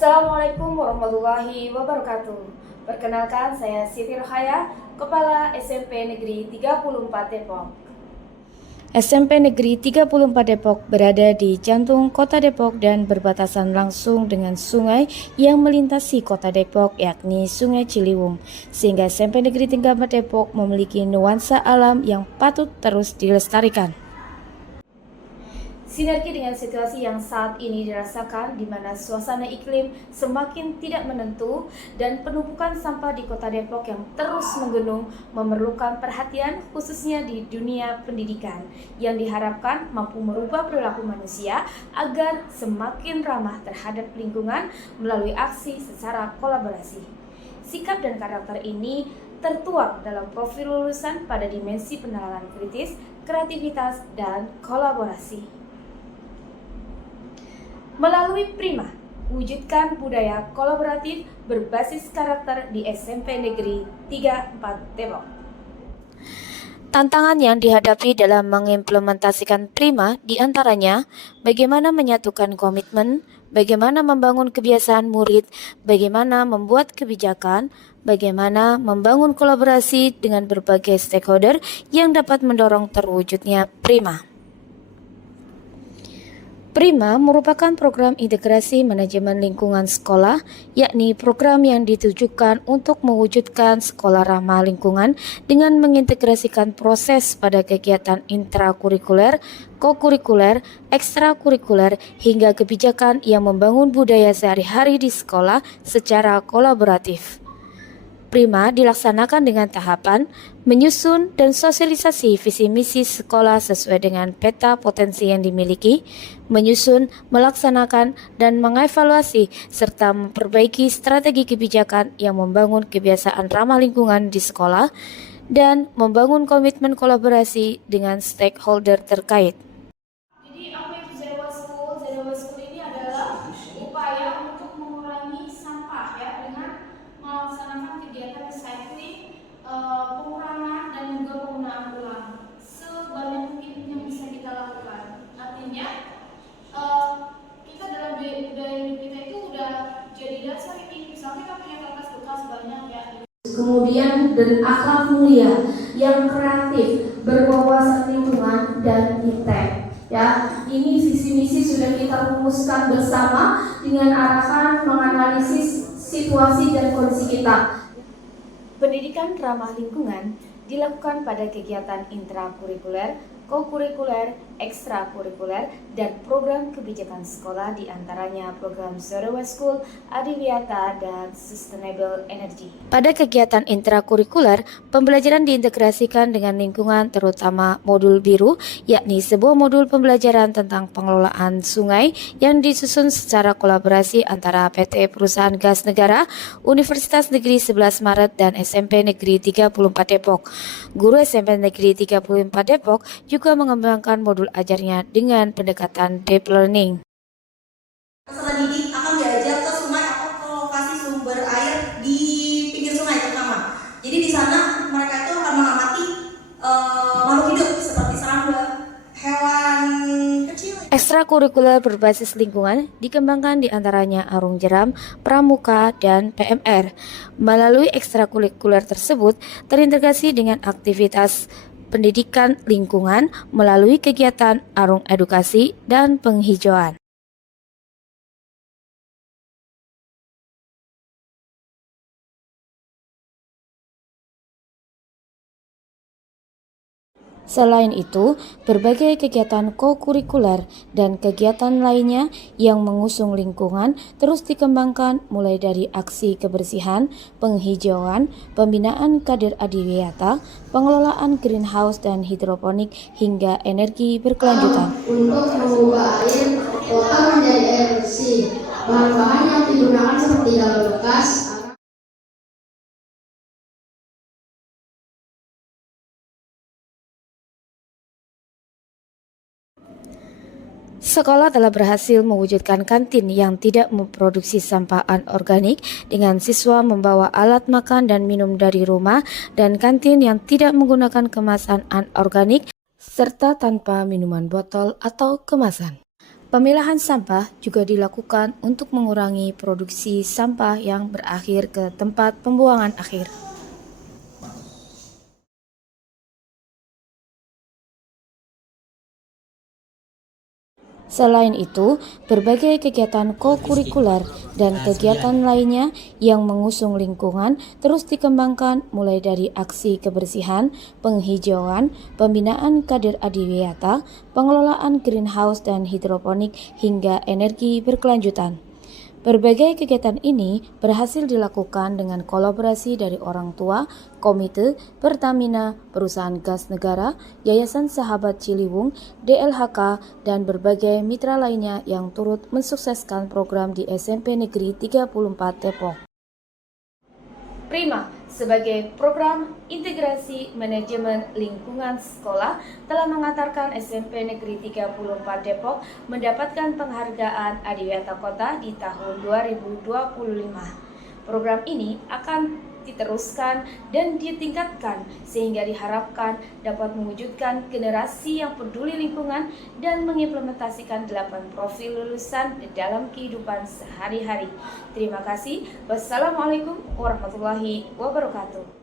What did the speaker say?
Assalamualaikum warahmatullahi wabarakatuh. Perkenalkan, saya Siti Rohaya, Kepala SMP Negeri 34 Depok. SMP Negeri 34 Depok berada di jantung kota Depok dan berbatasan langsung dengan sungai yang melintasi kota Depok, yakni Sungai Ciliwung. Sehingga SMP Negeri 34 Depok memiliki nuansa alam yang patut terus dilestarikan. Sinergi dengan situasi yang saat ini dirasakan, di mana suasana iklim semakin tidak menentu dan penumpukan sampah di kota Depok yang terus menggunung memerlukan perhatian khususnya di dunia pendidikan yang diharapkan mampu merubah perilaku manusia agar semakin ramah terhadap lingkungan melalui aksi secara kolaborasi. Sikap dan karakter ini tertuang dalam profil lulusan pada dimensi penalaran kritis, kreativitas, dan kolaborasi. Melalui Prima, wujudkan budaya kolaboratif berbasis karakter di SMP Negeri 34 Depok. Tantangan yang dihadapi dalam mengimplementasikan Prima diantaranya bagaimana menyatukan komitmen, bagaimana membangun kebiasaan murid, bagaimana membuat kebijakan, bagaimana membangun kolaborasi dengan berbagai stakeholder yang dapat mendorong terwujudnya Prima. Prima merupakan program integrasi manajemen lingkungan sekolah, yakni program yang ditujukan untuk mewujudkan sekolah ramah lingkungan dengan mengintegrasikan proses pada kegiatan intrakurikuler, kokurikuler, ekstrakurikuler, hingga kebijakan yang membangun budaya sehari-hari di sekolah secara kolaboratif. Prima dilaksanakan dengan tahapan menyusun dan sosialisasi visi misi sekolah sesuai dengan peta potensi yang dimiliki, menyusun, melaksanakan, dan mengevaluasi serta memperbaiki strategi kebijakan yang membangun kebiasaan ramah lingkungan di sekolah, dan membangun komitmen kolaborasi dengan stakeholder terkait. Jadi apa itu Zero Waste School? Zero Waste School ini adalah upaya untuk mengurangi sampah ya dengan melaksanakan kegiatan recycling, pengurangan dan juga penggunaan ulang sebanyak mungkin yang bisa kita lakukan. Artinya kita dalam budaya hidup kita itu udah jadi dasar ini. Misalnya kita punya kertas bekas banyak ya. Kemudian dan akhlak mulia yang kreatif, berwawasan lingkungan dan impact. Ya, ini visi misi sudah kita rumuskan bersama dengan arahan menganalisis situasi dan kondisi kita. Pendidikan ramah lingkungan dilakukan pada kegiatan intrakurikuler, kokurikuler, ekstrakurikuler, dan program kebijakan sekolah, diantaranya program Zero Waste School, Adiwiyata, dan Sustainable Energy. Pada kegiatan intrakurikuler, pembelajaran diintegrasikan dengan lingkungan, terutama modul biru, yakni sebuah modul pembelajaran tentang pengelolaan sungai yang disusun secara kolaborasi antara PT Perusahaan Gas Negara, Universitas Negeri 11 Maret, dan SMP Negeri 34 Depok. Guru SMP Negeri 34 Depok juga mengembangkan modul ajarnya dengan pendekatan deep learning. Peserta didik akan diajak ke sungai atau ke lokasi sumber air di pinggir sungai terutama. Jadi di sana mereka itu akan mengamati makhluk hidup seperti serangga, hewan kecil. Ekstrakurikuler berbasis lingkungan dikembangkan diantaranya arung jeram, pramuka, dan PMR. Melalui ekstrakurikuler tersebut terintegrasi dengan aktivitas pendidikan lingkungan melalui kegiatan arung edukasi dan penghijauan. Selain itu, berbagai kegiatan kokurikuler dan kegiatan lainnya yang mengusung lingkungan terus dikembangkan mulai dari aksi kebersihan, penghijauan, pembinaan kader adiwiyata, pengelolaan greenhouse dan hidroponik hingga energi berkelanjutan. Untuk mengubah air kotor menjadi air bersih, bahan-bahan yang digunakan seperti galon bekas. Sekolah telah berhasil mewujudkan kantin yang tidak memproduksi sampah anorganik dengan siswa membawa alat makan dan minum dari rumah, dan kantin yang tidak menggunakan kemasan anorganik serta tanpa minuman botol atau kemasan. Pemilahan sampah juga dilakukan untuk mengurangi produksi sampah yang berakhir ke tempat pembuangan akhir. Selain itu, berbagai kegiatan kokurikuler dan kegiatan lainnya yang mengusung lingkungan terus dikembangkan mulai dari aksi kebersihan, penghijauan, pembinaan kader adiwiyata, pengelolaan greenhouse dan hidroponik hingga energi berkelanjutan. Berbagai kegiatan ini berhasil dilakukan dengan kolaborasi dari orang tua, Komite, Pertamina, Perusahaan Gas Negara, Yayasan Sahabat Ciliwung, DLHK, dan berbagai mitra lainnya yang turut mensukseskan program di SMP Negeri 34 Depok. Prima, sebagai program integrasi manajemen lingkungan sekolah, telah mengantarkan SMP Negeri 34 Depok mendapatkan penghargaan Adiwiyata Kota di tahun 2025. Program ini akan diteruskan dan ditingkatkan sehingga diharapkan dapat mewujudkan generasi yang peduli lingkungan dan mengimplementasikan 8 profil lulusan dalam kehidupan sehari-hari. Terima kasih. Wassalamualaikum warahmatullahi wabarakatuh.